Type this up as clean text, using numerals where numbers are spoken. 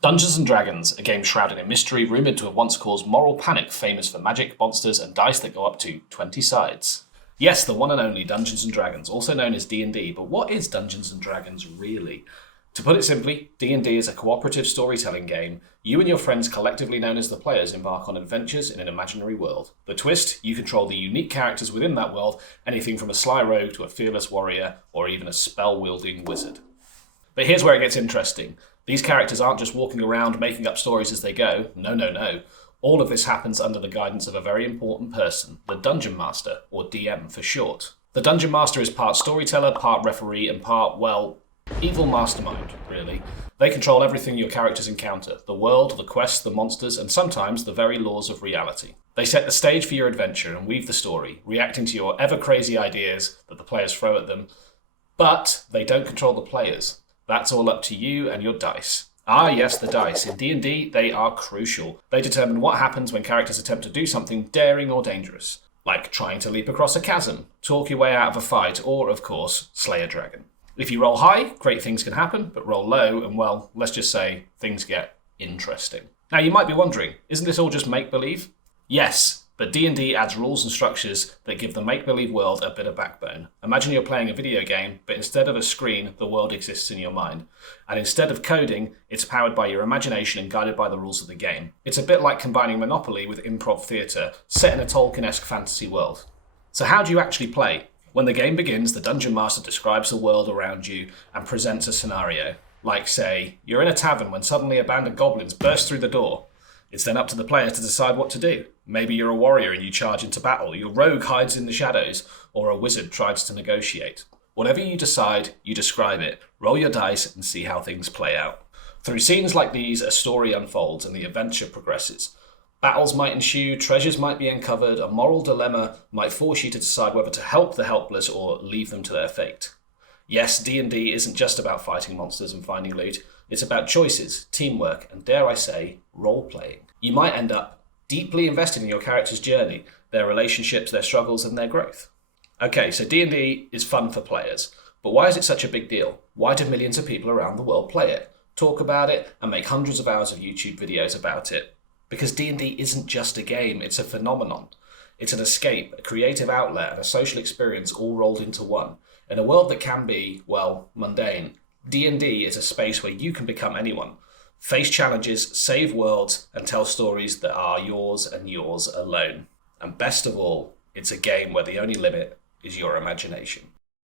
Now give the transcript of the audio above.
Dungeons & Dragons, a game shrouded in mystery, rumoured to have once caused moral panic, famous for magic, monsters, and dice that go up to 20 sides. Yes, the one and only Dungeons & Dragons, also known as D&D, but what is Dungeons & Dragons really? To put it simply, D&D is a cooperative storytelling game. You and your friends, collectively known as the players, embark on adventures in an imaginary world. The twist, you control the unique characters within that world, anything from a sly rogue to a fearless warrior, or even a spell-wielding wizard. But here's where it gets interesting. These characters aren't just walking around making up stories as they go. No. All of this happens under the guidance of a very important person, the Dungeon Master, or DM for short. The Dungeon Master is part storyteller, part referee, and part, well, evil mastermind, really. They control everything your characters encounter, the world, the quests, the monsters, and sometimes the very laws of reality. They set the stage for your adventure and weave the story, reacting to your ever-crazy ideas that the players throw at them. But they don't control the players. That's all up to you and your dice. Ah, yes, the dice. In D&D, they are crucial. They determine what happens when characters attempt to do something daring or dangerous, like trying to leap across a chasm, talk your way out of a fight, or, of course, slay a dragon. If you roll high, great things can happen, but roll low, and well, let's just say things get interesting. Now, you might be wondering, isn't this all just make-believe? Yes, but D&D adds rules and structures that give the make-believe world a bit of backbone. Imagine you're playing a video game, but instead of a screen, the world exists in your mind. And instead of coding, it's powered by your imagination and guided by the rules of the game. It's a bit like combining Monopoly with improv theatre, set in a Tolkien-esque fantasy world. So how do you actually play? When the game begins, the Dungeon Master describes the world around you and presents a scenario. Like, say, you're in a tavern when suddenly a band of goblins burst through the door. It's then up to the player to decide what to do. Maybe you're a warrior and you charge into battle, your rogue hides in the shadows, or a wizard tries to negotiate. Whatever you decide, you describe it, roll your dice and see how things play out. Through scenes like these, a story unfolds and the adventure progresses. Battles might ensue, treasures might be uncovered, a moral dilemma might force you to decide whether to help the helpless or leave them to their fate. Yes, D&D isn't just about fighting monsters and finding loot, it's about choices, teamwork, and dare I say, role-playing. You might end up deeply invested in your character's journey, their relationships, their struggles, and their growth. Okay, so D&D is fun for players, but why is it such a big deal? Why do millions of people around the world play it, talk about it, and make hundreds of hours of YouTube videos about it? Because D&D isn't just a game, it's a phenomenon. It's an escape, a creative outlet, and a social experience all rolled into one. In a world that can be, well, mundane, D&D is a space where you can become anyone, face challenges, save worlds, and tell stories that are yours and yours alone. And best of all, it's a game where the only limit is your imagination.